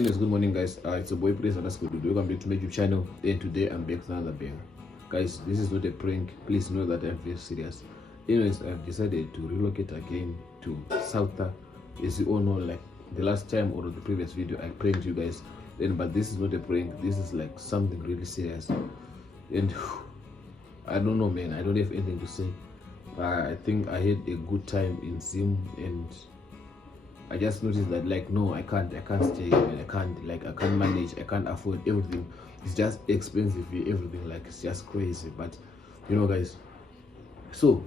Anyways, good morning, guys. It's a boy Praise underscore Dudu. Welcome back to my YouTube channel. And today I'm back with another banger. Guys, this is not a prank. Please know that I'm very serious. Anyways, I've decided to relocate again to South. As you all know, like the last time or the previous video, I pranked you guys. But this is not a prank. This is like something really serious. And I don't know, man. I don't have anything to say. I think I had a good time in Zim, and I just noticed that no, I can't stay here, I can't manage, I can't afford everything. It's just expensive here, everything, it's just crazy. But you know, guys, so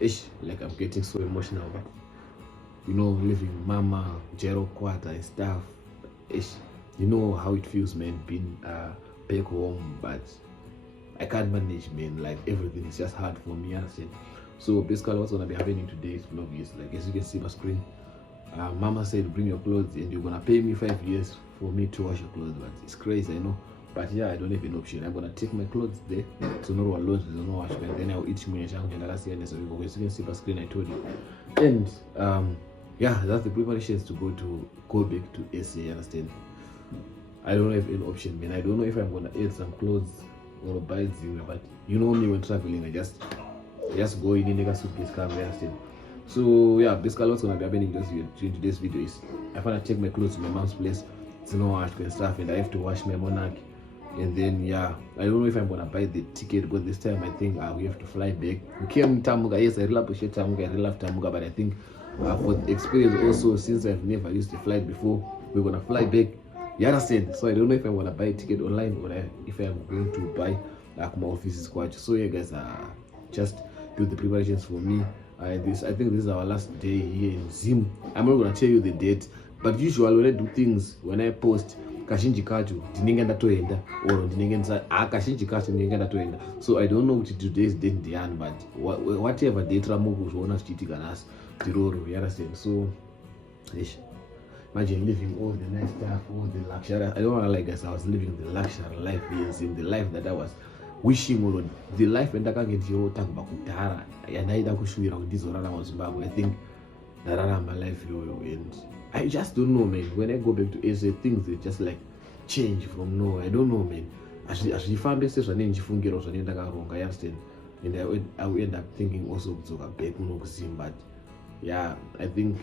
I'm getting so emotional. But you know, living mama, Jero quarter and stuff, you know how it feels, man, being back home, but I can't manage, man. Everything is just hard for me, understand? So basically what's gonna be happening today's vlog is, as you can see my screen, mama said bring your clothes and you're gonna pay me 5 years for me to wash your clothes. But it's crazy, I know, but yeah, I don't have an option. I'm gonna take my clothes there to no alone, to no wash, and then I'll eat me and as you can see my screen, I told you. And yeah, that's the preparations to go back to SA, you understand? I don't have an option, man. I don't know if I'm gonna add some clothes or buy zero, but you know me, when traveling, I just go in a suitcase, come, understand? So yeah, basically what's gonna be happening in today's video is I wanna take my clothes to my mom's place, to no wash and stuff, and I have to wash my monarch. And then yeah, I don't know if I'm gonna buy the ticket, but this time I think we have to fly back. We came Tamuga. Yes, I really appreciate Tamuga, I really love Tamuga, but I think for the experience also, since I've never used a flight before, we're gonna fly back. You understand? So I don't know if I'm gonna buy a ticket online or if I'm going to buy my office squad. So yeah, guys, just do the preparations for me. I think this is our last day here in Zim. I'm not gonna tell you the date, but usually when I do things, when I post kashinji kacho ndinenge ndatoenda or ndinenge kashinji kacho ndinenge ndatoenda. So I don't know what today's date ndiani, but whatever date ramuku zvoona zvichiitika nhasi ndiroro, you understand? So imagine living all the nice stuff, all the luxury. I don't want to lie, guys, I was living the luxury life here in Zim, the life that I was wishing on, the life endakange ndiyotanga kudhara yandaida kushuvira kuti ndizorarama muZimbabwe. I think ndararama life yoyo, and I just don't know, man. When I go back to SA, things they just change from nowhere. I don't know, man. Azvifambe sezvanenge ndichifungira zvanenge ndakaronga, you understand? And I will end up thinking also kudzoka back kuno kuZim, but yeah, I think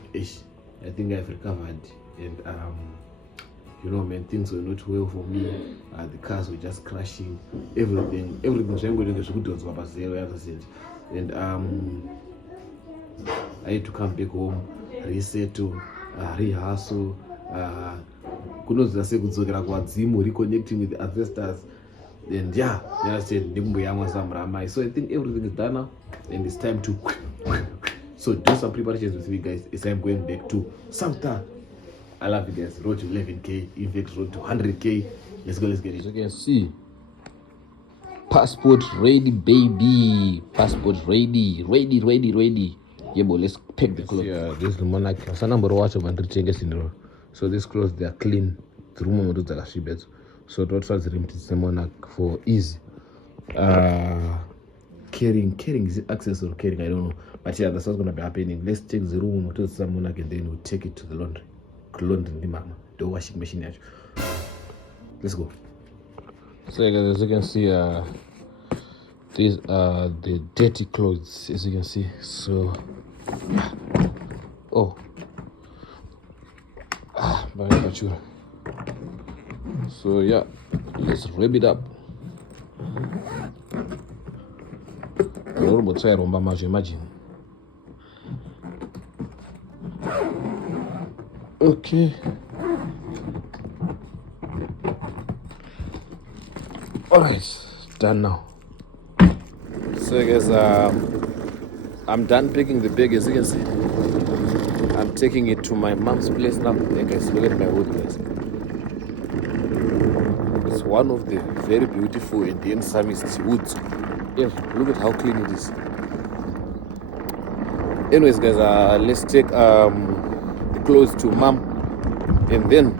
I've recovered, and you know, man, things were not well for me. The cars were just crashing, everything and I had to come back home, resettle, rehearsal, reconnecting with the ancestors, and yeah, you understand? So I think everything is done now, and it's time to so do some preparations with me, guys, as I'm going back to South. I love you guys. Road to 11k, Invex road to 100k. Let's go, let's get it. As you can see, passport ready, baby. Passport ready. Yeah, but let's pack the clothes. Yeah, this is the monarch. So these clothes, they are clean. So that's what's the monarch for easy. Carrying is it access or carrying? I don't know. But yeah, that's what's gonna be happening. Let's take the room to the monarch, and then we'll take it to the laundry. The washing machine. Let's go. So as you can see, these are the dirty clothes, as you can see. So so yeah, let's wrap it up. Imagine. Okay. Alright, done now. So guys, I'm done picking the bag. As you can see, I'm taking it to my mom's place now. Hey guys, look at my wood, guys. It's one of the very beautiful and handsomest woods. Yeah, look at how clean it is. Anyways, guys, let's take the clothes to mom, and then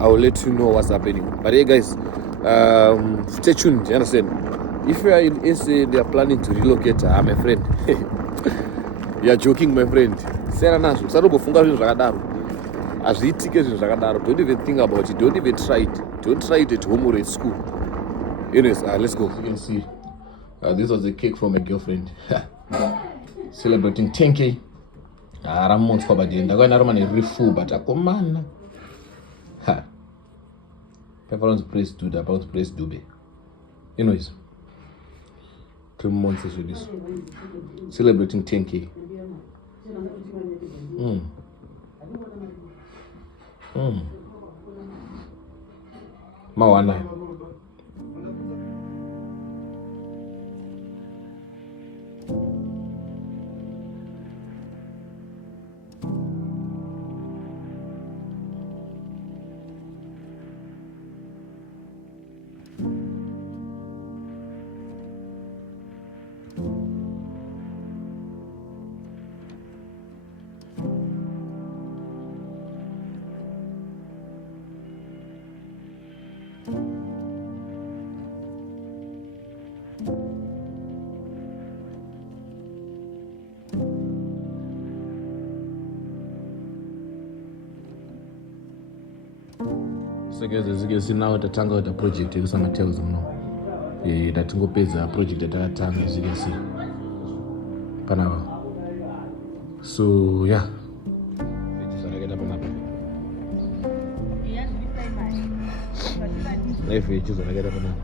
I'll let you know what's happening. But hey guys, stay tuned, you understand? If you are in SA, they are planning to relocate, my friend. You are joking, my friend. hazviitike zvinhu zvakadaro. Don't even think about it. Don't even try it. Don't try it at home or at school. Anyways, let's go. You can see this was a cake from a girlfriend. Celebrating 10k. Ramon for badi. Ndakwana Roman is really full, but akomana. Ha. Everyone's praise dude about praise dube. Anyways, 2 months is with this. Celebrating 10k. Mawana. So guys, as you can see now, tatanga with the project yekusama tails muno. Tatingopedza project yatakatanga, as you can see panapa. So yeah, life yechizvanakaita panapa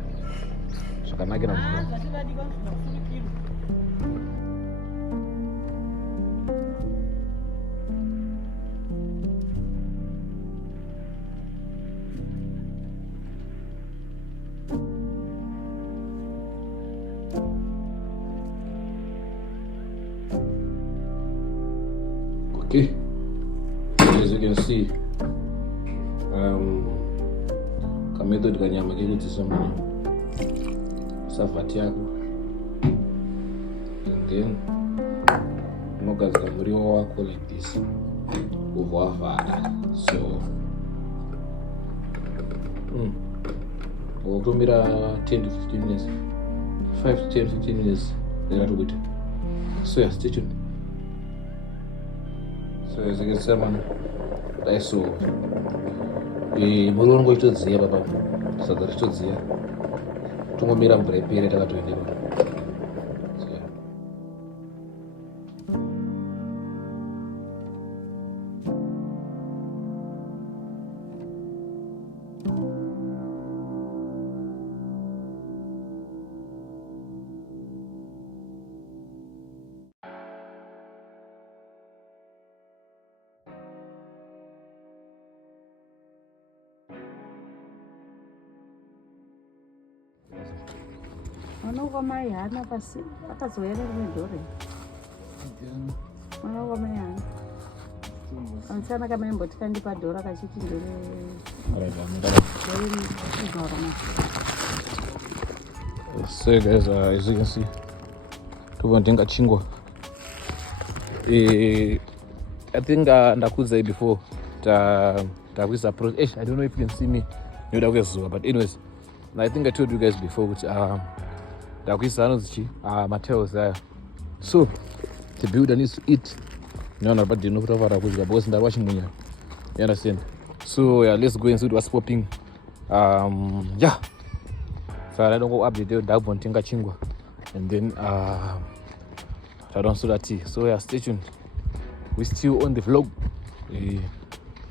zvakanakira muno. Okay, as you can see, kamethod kanyama kekudzisa muno savati yako, and then unogadzira muriwo wako like this uvhavhara. So ukatomira 10 to 15 minutes, 5 to 10 15 minutes, zvinatokuita. So yeah, stay tuned. So as you can see, man, I saw muri unongoitodziya papa sadza richitodziya tongomira mvura ipere takatoendepa. Mwana mai hana pasi akazoenda kumedhore. Mwana mai hana. Kansana kama mboti kandi padhora kachiti ndere. So guys, as you can see, tuvandenga chingwa. I think ndakudza before takuisa approach. I don't know if you can see me. But anyways, I think I told you guys before which ndakuisa anozchi materials there. So the builder needs to eat. No, but no kutavara kudya because ndarwa chimunya. You understand? So yeah, let's go and see what's popping. Yeah. So I don't go update ndabontenga chingwa, and then I don't saw that tea. So yeah, stay tuned. We still on the vlog.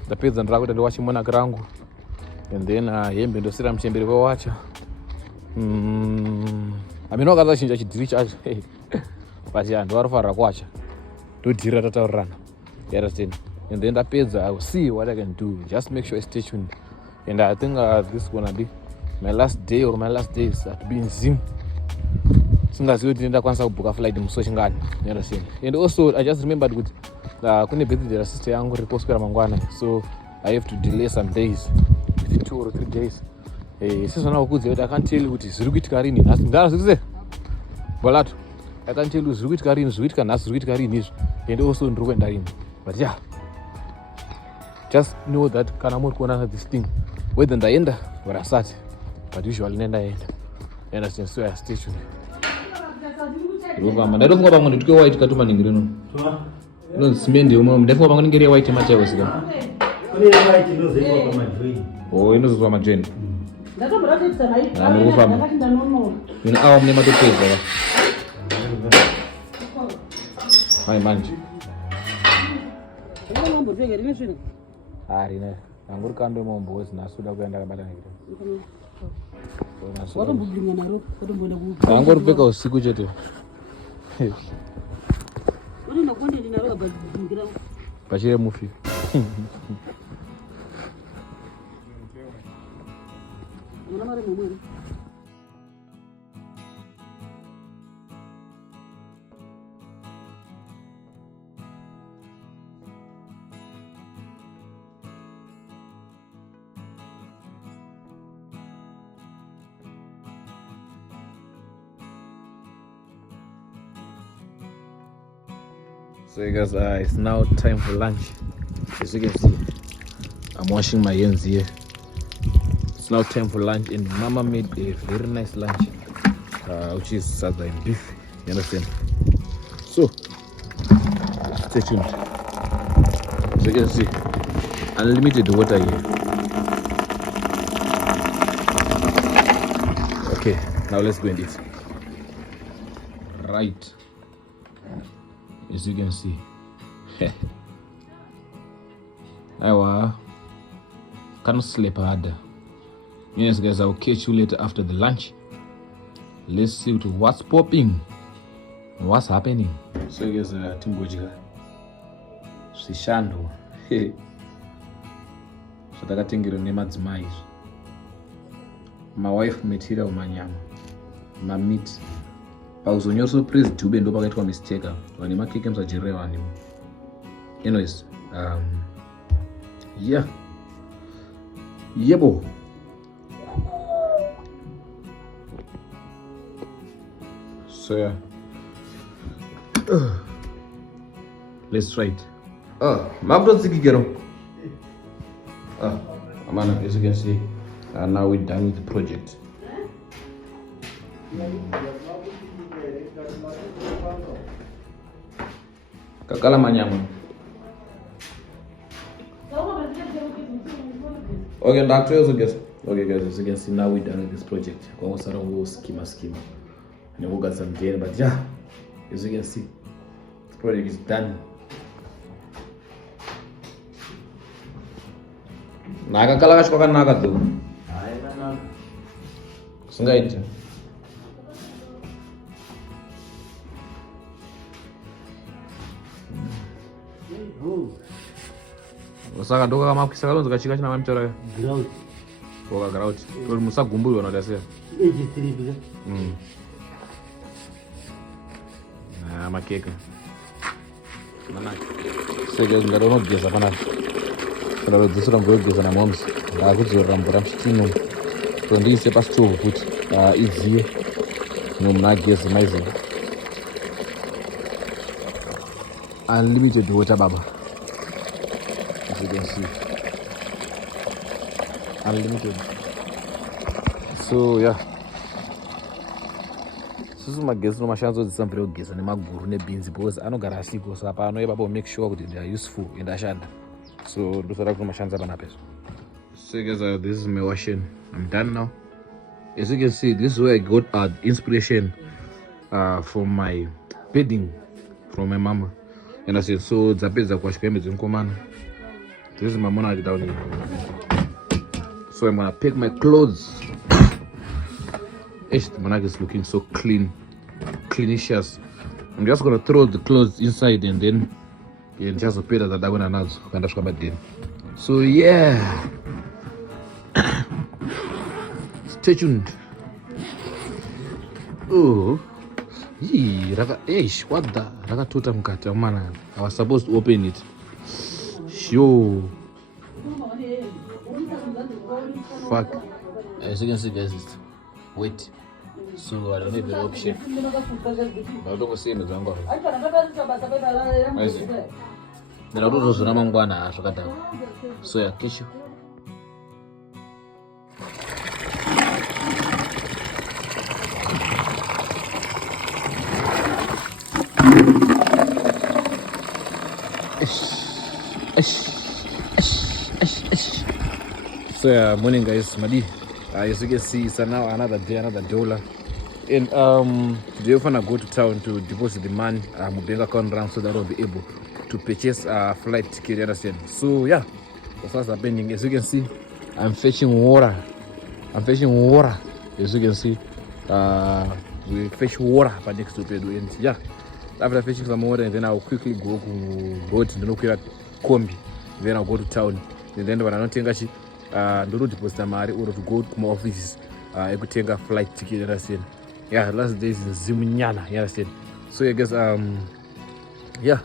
The page and rago ndawachi mwana krangu, and then hembe ndosira mchembere wawacha. I mean, no other thing that reach out. But yeah, do I watch to Dira run. You understand? And then the page, I will see what I can do. Just make sure I stay tuned. And I think this is gonna be my last day or my last days at being Zim. Since you didn't book a flight in Sochingani. You understand? And also, I just remembered with the birthday sister yangu repost kwa mangwana. So I have to delay some days, within 2 or 3 days. Sisi wana ukudze I can't tell you what is zirikuitika rini. Ndara size. Bolato. I can't tell you zirikuitika rini, zirikuitika nasi, zirikuitika rini. And also ndrukwenda rini. But yeah, just know that kana muri kuona this thing whether ndaenda or asati, but usually nenda enda. You understand? So I stay tuned. Ruvama ndafunga pamwe nditwe white katuma ningirino. No simende umwe ndafunga pamwe ningire white machero sika. Oh, inozozwa majeni. Ndatomuratidza Amurufamba. ndakati ndanonoka. Ine awa mune matopedza. Mai manje. Unongambopfeka rine zvino. Rine. Anguri kando mombozi nasuda kuenda kabata ngiro. Watomboblinga naro, watomboenda ku. Anguri peka usiku chete. Watoenda kuondeli naro kabadzingira. Pachire mufi. Mwana mari mumwe. So you guys, it's now time for lunch. As you can see, I'm washing my hands here. It's now time for lunch, and Mama made a very nice lunch, which is sada and beef. You understand? So stay tuned. So you can see, unlimited water here. Okay, now let's go and eat. Right. As you can see. Awa, can't sleep harder. Yes guys, I'll catch you later after the lunch. Let's see what's popping, what's happening. So guys, timbojika zvishando zvatakatengera nemadzimai, mawife material, manyama, mamit. Pauzonyorso press tube ndo pakaitwa mistake vane makeke msajirewa nimo. Anyways, yeah, yebo. So yeah, let's try it. Mabrotzikigero. Amana, as you can see, now we're done with the project. Kakala manyama. Okay, doctor also guess. Okay guys, as you can see, now we're done with this project. Kwa usara wo schema. And we got some gain, but yeah, as you can see, this project is done. Naga kala kash kwa naga tu. Singaita. Saka doka kama kisaka kachika china mamchora grout boka grout to musagumbuyo unodasiya ejitiribika makeka manaka sege ngaronogeza panapa ndarodzisira ngogeza namoms ndakudzorera mvura mchitino to ndiise pasitovu kuti idziye nomunagezi maize unlimited water baba. As you can see, unlimited. So yeah, susu magezi nomashanzo dzisamvire kugeza nemaguru nebinzi because anogara asiko, so apa anoipa po make sure kuti they are useful and ashanda. So ndosara kuti mashanza panapa. So guys, this is my washing. I'm done now. As you can see, this is where I got inspiration from my bedding from my mama. And I said, so dzapedza kuwashika hembe dzemukomana. This is my money down here. So I'm gonna pick my clothes. The monarch is looking so cleanicious. I'm just gonna throw the clothes inside and then just pay that I'm gonna announce. So yeah, stay tuned. Oh, what the? Rakatuta mkate, man. I was supposed to open it. Sure. Fuck. As you can see, guys, it's wet. So I don't have the option. I don't see the jungle. Then I don't know Ramangwana. So yeah, catch you. So morning guys, Madi. As you can see, it's now another day, another dollar. And today we're gonna go to town to deposit the money bank account run so that I'll be able to purchase a flight ticket, you understand? So yeah, that's what's happening. As you can see, I'm fetching water. As you can see, we fetch water by next to Pedro. And yeah, after fetching some water, and then I'll quickly go to road and look at Kombi. Then I'll go to town. And then when I don't think I should deposit money or to go to my offices, I could take a flight ticket, you understand? Yeah, last days in Zimunyana, you understand? So I guess yeah,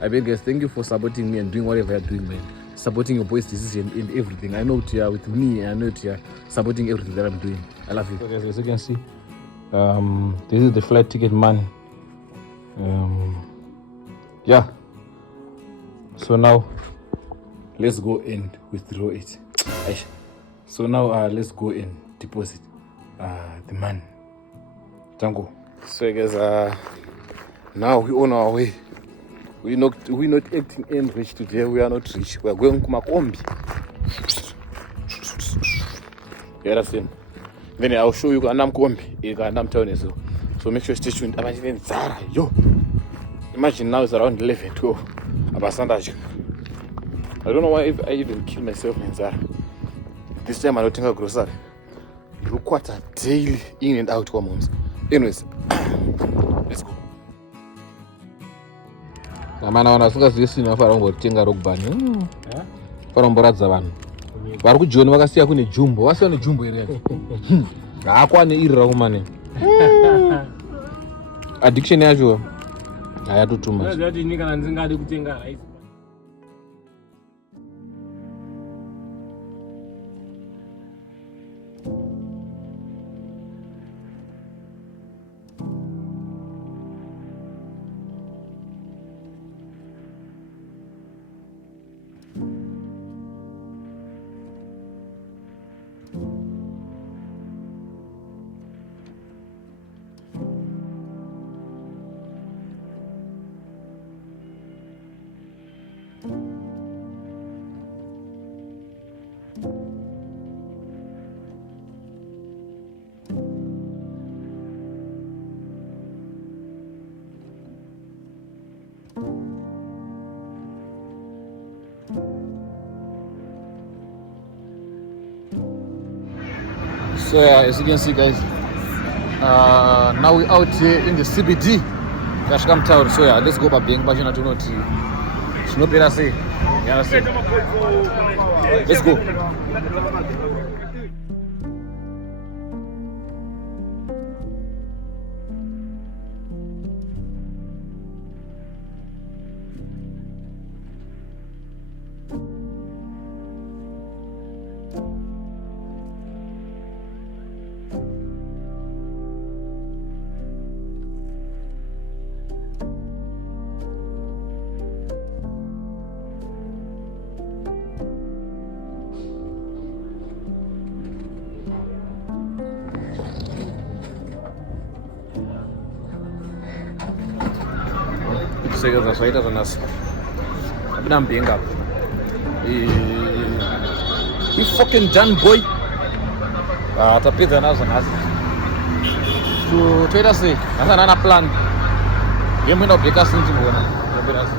I beg guys, thank you for supporting me and doing whatever you're doing, man. Supporting your boy's decision in everything. I know you're with me, and I know you're supporting everything that I'm doing. I love you. So guys, as you can see, this is the flight ticket money. Yeah. So now let's go and withdraw it. So now let's go and deposit the money. Tango. So guys, now we on our way. We're not acting rich today. We are not rich. We are going to Makombi. You understand? Then I'll show you Ganam Kombi. Ganam town is so make sure you stay tuned. Imagine Zara, yo. Imagine now it's around 11 to Abasandaj. I don't know why I even kill myself in Zara. This time I don't think I'll grocery. You quarter daily in and out hormones. Anyways, let's go. Amana wanafunga zvisina fara kungotenga rogbani. Fara kumboradza vanhu. Vari kuJoni vakasiya kune jumbo. Wasiya nejumbo here. Haakwane iri rakumane. Addiction yacho hayatotuma. Zvati ini kana ndingade kutenga rice. So as you can see guys, now we're out here in the CBD. Kashkam town. So let's go back being passionate to not better say. You understand? Let's go. Kuseka zvaita zvanasi apina mubenga you fucking done boy. Tapedza nazvo nhasi so toita sei nhasi hanana plan yemwenda kubheka sinti mbona tapedza sei.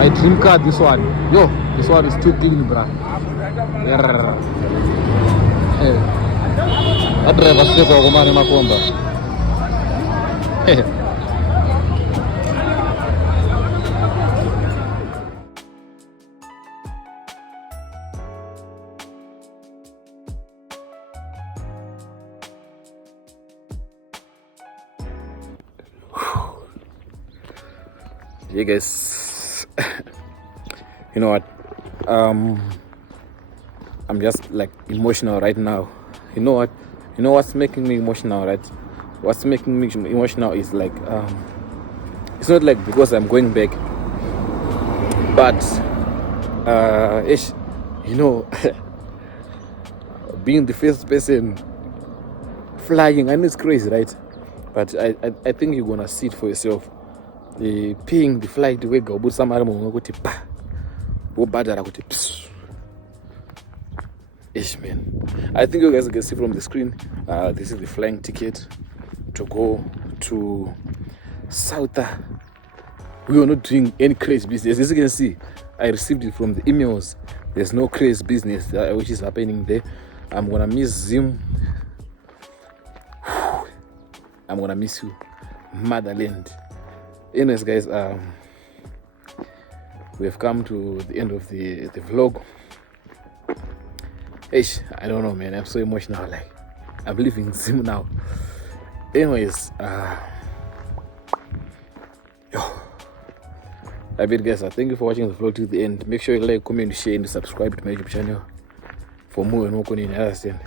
My dream car, this one. Yo, this one is too clean, bruh. That driver still go kumani makomba. Hey guys. You know what? I'm just like emotional right now. You know what? You know what's making me emotional, right? What's making me emotional is like it's not like because I'm going back, but you know, being the first person flying, I know it's crazy, right? But I think you're gonna see it for yourself. Paying the flight way go, but some other moment pa, badara man. I think you guys can see from the screen. This is the flying ticket to go to South. We are not doing any crazy business. As you can see, I received it from the emails. There's no crazy business which is happening there. I'm gonna miss Zim. I'm gonna miss you, motherland. Anyways, guys, we have come to the end of the vlog. I don't know, man. I'm so emotional. Like, I'm leaving Zim now. Anyways, I bet, guys, thank you for watching the vlog to the end. Make sure you like, comment, share, and subscribe to my YouTube channel for more and more content. Understand?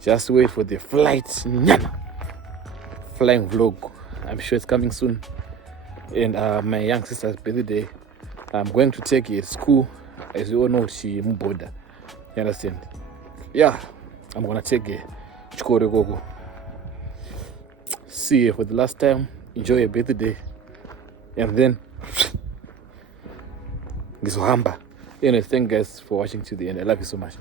Just wait for the flying vlog. I'm sure it's coming soon. And my young sister's birthday, I'm going to take her at school. As you all know, she's border. You understand? Yeah, I'm gonna take her. See you for the last time. Enjoy your birthday. And then Gizohamba. Anyway, thank you guys for watching to the end. I love you so much.